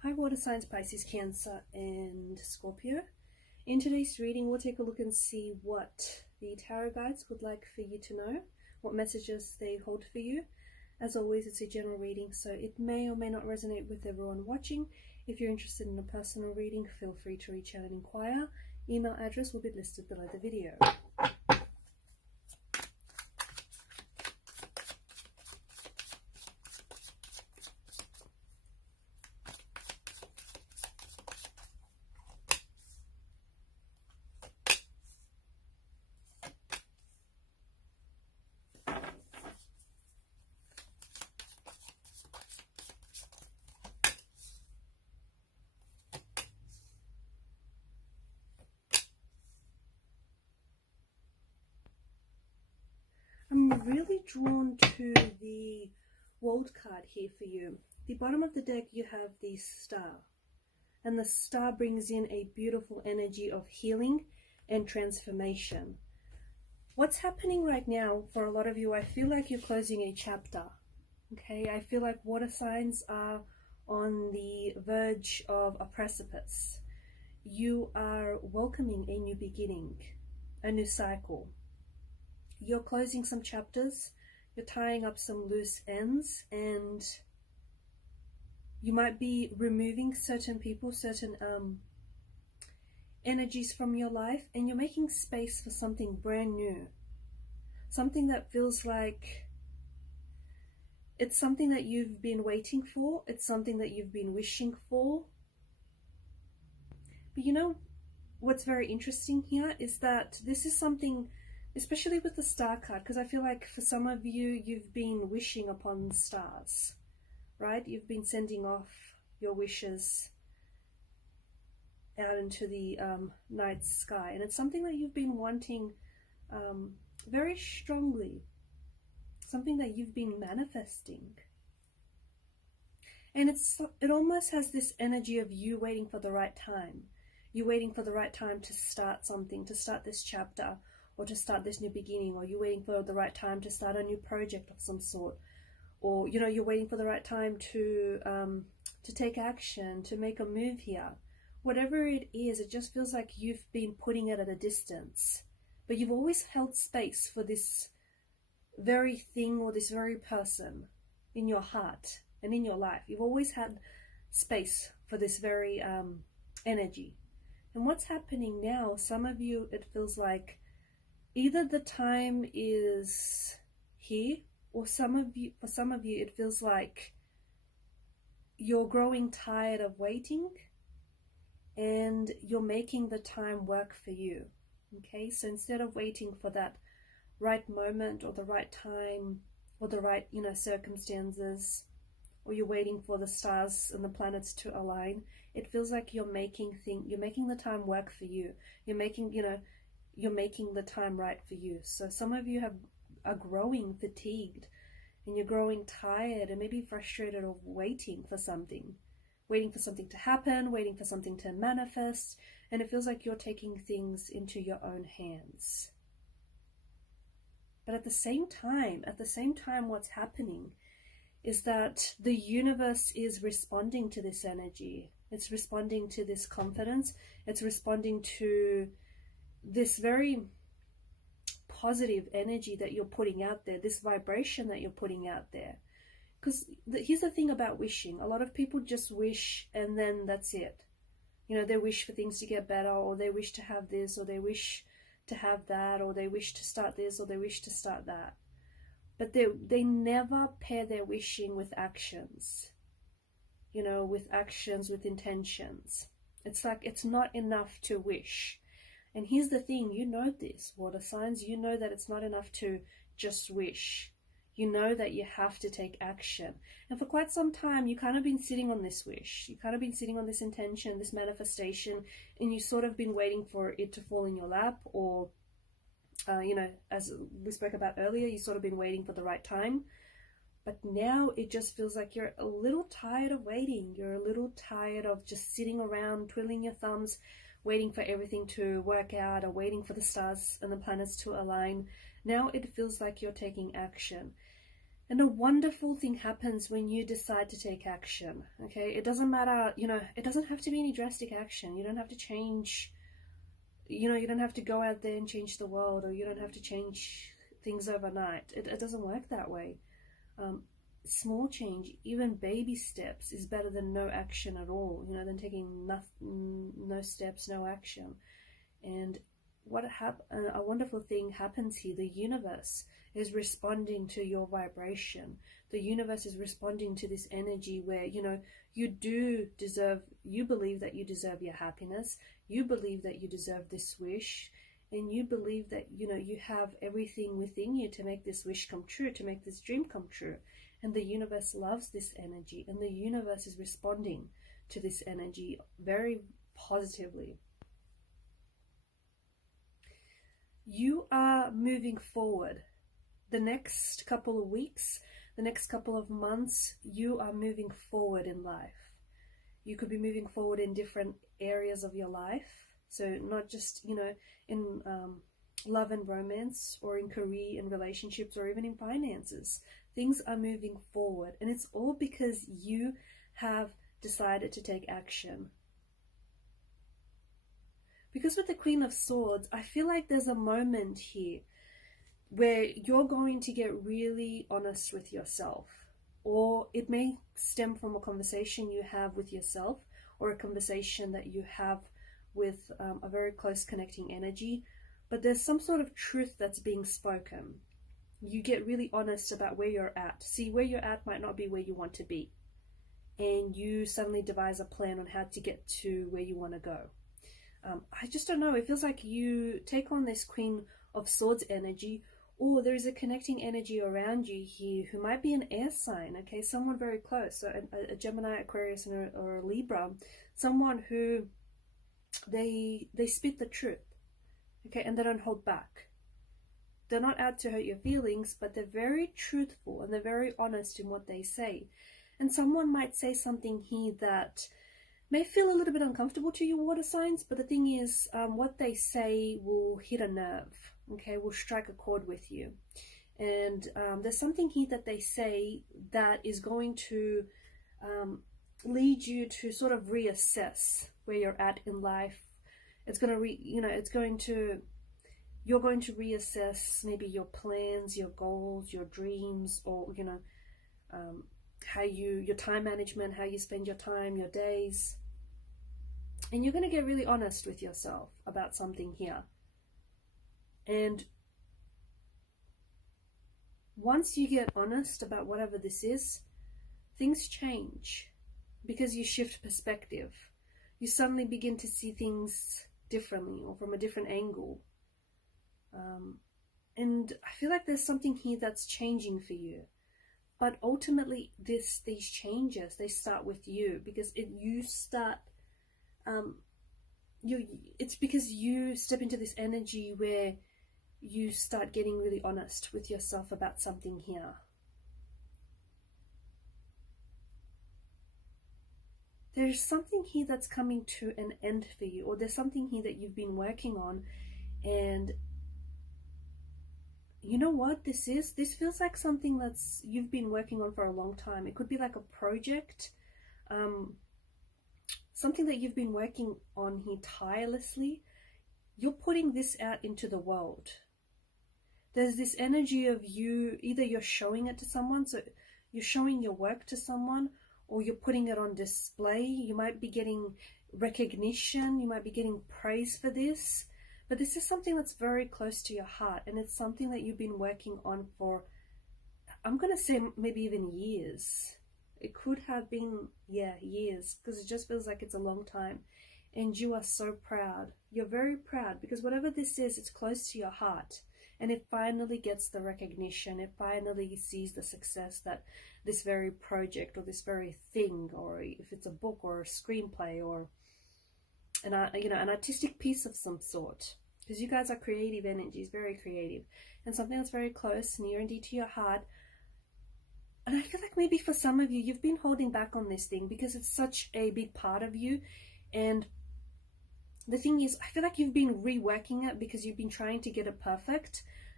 Hi water signs, Pisces, Cancer and Scorpio. In today's reading we'll take a look and see what the tarot guides would like for you to know, what messages they hold for you. As always, it's a general reading, so it may or may not resonate with everyone watching. If you're interested in a personal reading, feel free to reach out and inquire. Email address will be listed below the video. I'm really drawn to the World card here for you. The bottom of the deck you have the Star, and the Star brings in a beautiful energy of healing and transformation. What's happening right now for a lot of you, I feel like you're closing a chapter. Okay, I feel like water signs are on the verge of a precipice. You are welcoming a new beginning, a new cycle. You're closing some chapters, you're tying up some loose ends, and you might be removing certain people, certain energies from your life, and you're making space for something brand new. Something that feels like it's something that you've been waiting for, it's something that you've been wishing for. But you know what's very interesting here is that this is something, especially with the Star card, because I feel like for some of you, you've been wishing upon stars, right? You've been sending off your wishes out into the night sky, and it's something that you've been wanting very strongly, something that you've been manifesting. And it almost has this energy of you waiting for the right time. You're waiting for the right time to start something, to start this chapter, or to start this new beginning, or you're waiting for the right time to start a new project of some sort, or you know, you're waiting for the right time to take action, to make a move here. Whatever it is, it just feels like you've been putting it at a distance, but you've always held space for this very thing or this very person in your heart and in your life. You've always had space for this very energy. And what's happening now, some of you, it feels like either the time is here, or for some of you, it feels like you're growing tired of waiting and you're making the time work for you. Okay, so instead of waiting for that right moment or the right time or the right, you know, circumstances, or you're waiting for the stars and the planets to align, it feels like you're making the time work for you. You're making the time right for you. So some of you are growing fatigued, and you're growing tired and maybe frustrated of waiting for something to happen, waiting for something to manifest, and it feels like you're taking things into your own hands. But at the same time, what's happening is that the universe is responding to this energy. It's responding to this confidence. It's responding to this very positive energy that you're putting out there, this vibration that you're putting out there. Because here's the thing about wishing. A lot of people just wish and then that's it. You know, they wish for things to get better, or they wish to have this, or they wish to have that, or they wish to start this, or they wish to start that. But they never pair their wishing with actions. You know, with actions, with intentions. It's like it's not enough to wish. And here's the thing, you know this, water signs, you know that it's not enough to just wish. You know that you have to take action. And for quite some time, you kind of been sitting on this wish. You kind of been sitting on this intention, this manifestation, and you sort of been waiting for it to fall in your lap, or, you know, as we spoke about earlier, you sort of been waiting for the right time. But now it just feels like you're a little tired of waiting. You're a little tired of just sitting around, twiddling your thumbs, waiting for everything to work out, or waiting for the stars and the planets to align. Now it feels like you're taking action. And a wonderful thing happens when you decide to take action, okay? It doesn't matter, you know, it doesn't have to be any drastic action. You don't have to change, you know, you don't have to go out there and change the world, or you don't have to change things overnight. It doesn't work that way. Small change, even baby steps, is better than no action at all, you know, than taking no steps, no action. And a wonderful thing happens here. The universe is responding to your vibration. The universe is responding to this energy where, you know, you believe that you deserve your happiness, you believe that you deserve this wish, and you believe that, you know, you have everything within you to make this wish come true, to make this dream come true. And the universe loves this energy, and the universe is responding to this energy very positively. You are moving forward. The next couple of weeks, the next couple of months, you are moving forward in life. You could be moving forward in different areas of your life. So not just, you know, in love and romance, or in career and relationships, or even in finances. Things are moving forward, and it's all because you have decided to take action. Because with the Queen of Swords, I feel like there's a moment here where you're going to get really honest with yourself, or it may stem from a conversation you have with yourself, or a conversation that you have with a very close connecting energy, but there's some sort of truth that's being spoken. You get really honest about where you're at. See, where you're at might not be where you want to be, and you suddenly devise a plan on how to get to where you want to go. I just don't know, it feels like you take on this Queen of Swords energy, or there is a connecting energy around you here who might be an air sign, okay, someone very close, so a Gemini, Aquarius, or a Libra, someone who they spit the truth, okay, and they don't hold back. They're not out to hurt your feelings, but they're very truthful and they're very honest in what they say. And someone might say something here that may feel a little bit uncomfortable to you water signs, but the thing is, what they say will hit a nerve, okay, will strike a chord with you. And there's something here that they say that is going to lead you to sort of reassess where you're at in life. It's going to you're going to reassess maybe your plans, your goals, your dreams, or, you know, your time management, how you spend your time, your days. And you're going to get really honest with yourself about something here. And once you get honest about whatever this is, things change, because you shift perspective. You suddenly begin to see things differently, or from a different angle. And I feel like there's something here that's changing for you. But ultimately, these changes, they start with you, because it's because you step into this energy where you start getting really honest with yourself about something here. There's something here that's coming to an end for you, or there's something here that you've been working on, and you know what this is? This feels like something that's you've been working on for a long time. It could be like a project, something that you've been working on here tirelessly. You're putting this out into the world. There's this energy of you, either you're showing it to someone, so you're showing your work to someone, or you're putting it on display. You might be getting recognition, you might be getting praise for this. But this is something that's very close to your heart, and it's something that you've been working on for, I'm going to say maybe even years. It could have been, yeah, years, because it just feels like it's a long time. And you are so proud. You're very proud, because whatever this is, it's close to your heart. And it finally gets the recognition. It finally sees the success that this very project, or this very thing, or if it's a book or a screenplay, or an artistic piece of some sort. Because you guys are creative energies, very creative, and something that's very close, near and dear to your heart. And I feel like maybe for some of you, you've been holding back on this thing because it's such a big part of you. And the thing is, I feel like you've been reworking it because you've been trying to get it perfect.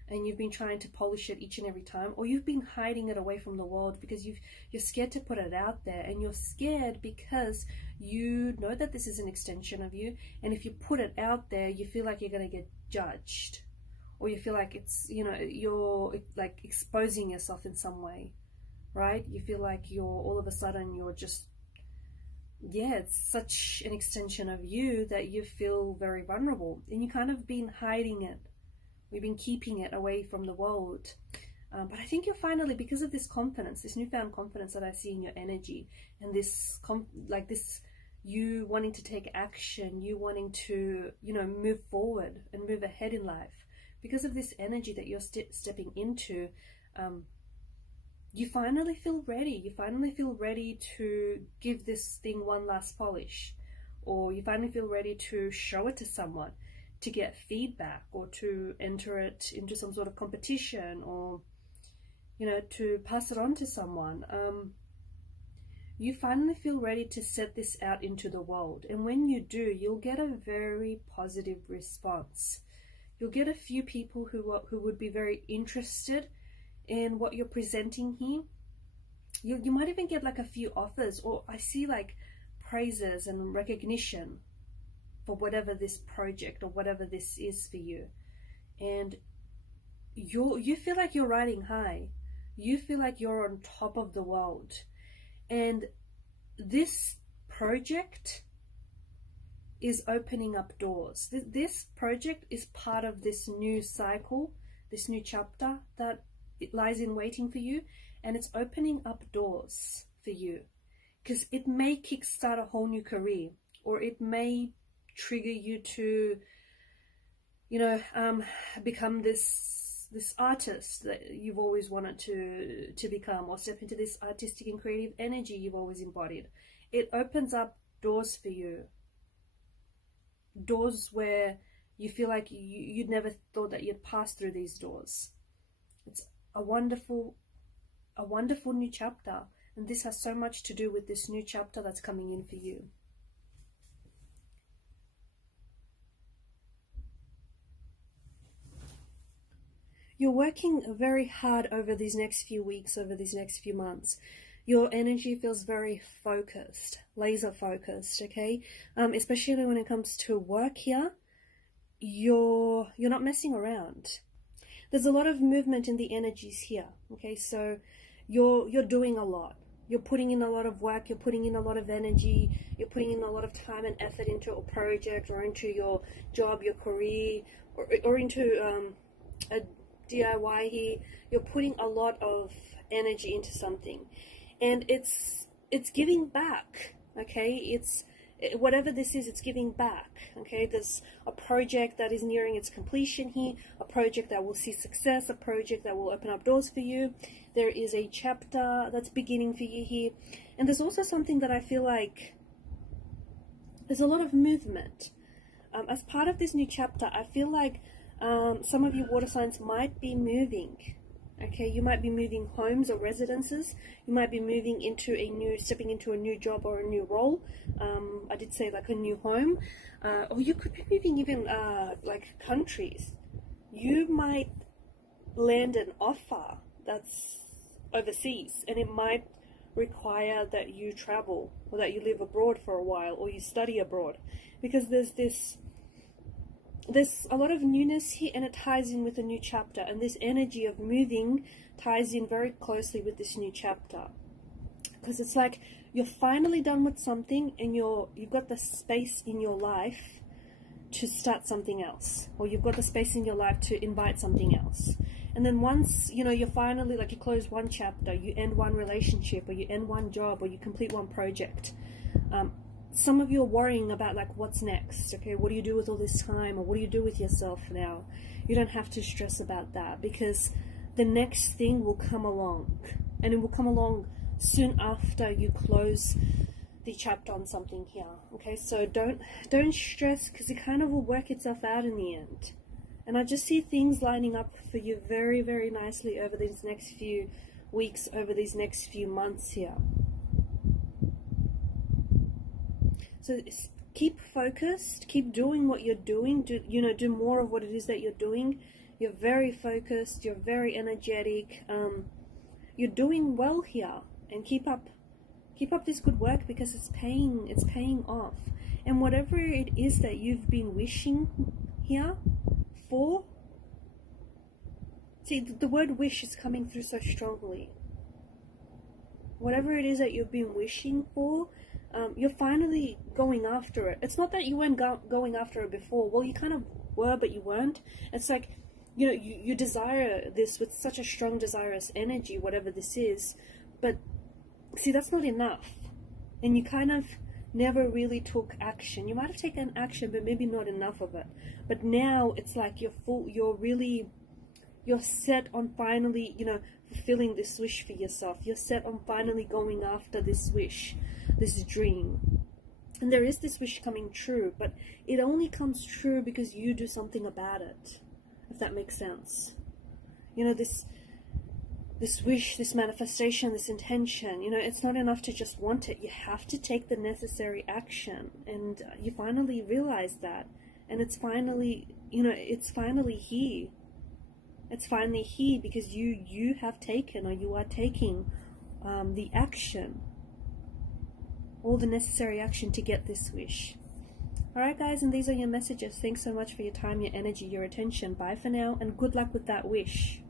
and you've been trying to polish it each and every time, or you've been hiding it away from the world because you're scared to put it out there, and you're scared because you know that this is an extension of you, and if you put it out there, you feel like you're going to get judged, or you feel like it's, you know, you're like exposing yourself in some way, right? You feel like you're all of a sudden you're just, yeah, it's such an extension of you that you feel very vulnerable, and you kind of been hiding it. We've been keeping it away from the world. But I think you're finally, because of this confidence, this newfound confidence that I see in your energy, and this like this, you wanting to take action, you wanting to, you know, move forward and move ahead in life, because of this energy that you're stepping into, you finally feel ready. You finally feel ready to give this thing one last polish, or you finally feel ready to show it to someone, to get feedback, or to enter it into some sort of competition, or, you know, to pass it on to someone. You finally feel ready to set this out into the world, and when you do, you'll get a very positive response. You'll get a few people who would be very interested in what you're presenting here. You might even get like a few offers, or I see like praises and recognition for whatever this project or whatever this is for you. And you feel like you're riding high. You feel like you're on top of the world. And this project is opening up doors. This project is part of this new cycle, this new chapter that it lies in waiting for you, and it's opening up doors for you, because it may kickstart a whole new career, or it may trigger you to, you know, become this artist that you've always wanted to become, or step into this artistic and creative energy you've always embodied. It opens up doors for you, doors where you feel like you'd never thought that you'd pass through these doors. It's a wonderful new chapter, and this has so much to do with this new chapter that's coming in for you. You're working very hard over these next few weeks, over these next few months. Your energy feels very focused, laser focused, okay? Especially when it comes to work here, you're not messing around. There's a lot of movement in the energies here, okay? So you're doing a lot. You're putting in a lot of work, you're putting in a lot of energy, you're putting in a lot of time and effort into a project, or into your job, your career, or into a DIY here. You're putting a lot of energy into something, and it's giving back, okay? Whatever this is, it's giving back, okay? There's a project that is nearing its completion here, a project that will see success, a project that will open up doors for you. There is a chapter that's beginning for you here, and there's also something that I feel like there's a lot of movement. As part of this new chapter, I feel like some of you water signs might be moving. Okay, you might be moving homes or residences. You might be moving into stepping into a new job or a new role. I did say like a new home, or you could be moving even like countries. You might land an offer that's overseas, and it might require that you travel, or that you live abroad for a while, or you study abroad, because there's a lot of newness here, and it ties in with a new chapter, and this energy of moving ties in very closely with this new chapter, because it's like you're finally done with something, and you've got the space in your life to start something else, or you've got the space in your life to invite something else. And then once, you know, you're finally, like, you close one chapter, you end one relationship, or you end one job, or you complete one project, some of you are worrying about, like, what's next, okay? What do you do with all this time, or what do you do with yourself now? You don't have to stress about that, because the next thing will come along, and it will come along soon after you close the chapter on something here, okay? So don't stress, because it kind of will work itself out in the end. And I just see things lining up for you very, very nicely over these next few weeks, over these next few months here. So keep focused, keep doing what you're doing, do more of what it is that you're doing. You're very focused, you're very energetic, you're doing well here, and keep up this good work, because it's paying off. And whatever it is that you've been wishing here for, see, the word wish is coming through so strongly. Whatever it is that you've been wishing for, you're finally going after it. It's not that you weren't going after it before. Well, you kind of were, but you weren't. It's like, you know, you desire this with such a strong desirous energy, whatever this is. But see, that's not enough. And you kind of never really took action. You might have taken action, but maybe not enough of it. But now it's like you're set on finally, you know, fulfilling this wish for yourself. You're set on finally going after this wish, this dream. And there is this wish coming true, but it only comes true because you do something about it, if that makes sense. You know, this wish, this manifestation, this intention, you know, it's not enough to just want it. You have to take the necessary action, and you finally realize that. And it's finally, you know, it's finally here. It's finally here because you have taken, or you are taking the action, all the necessary action to get this wish. Alright guys, and these are your messages. Thanks so much for your time, your energy, your attention. Bye for now, and good luck with that wish.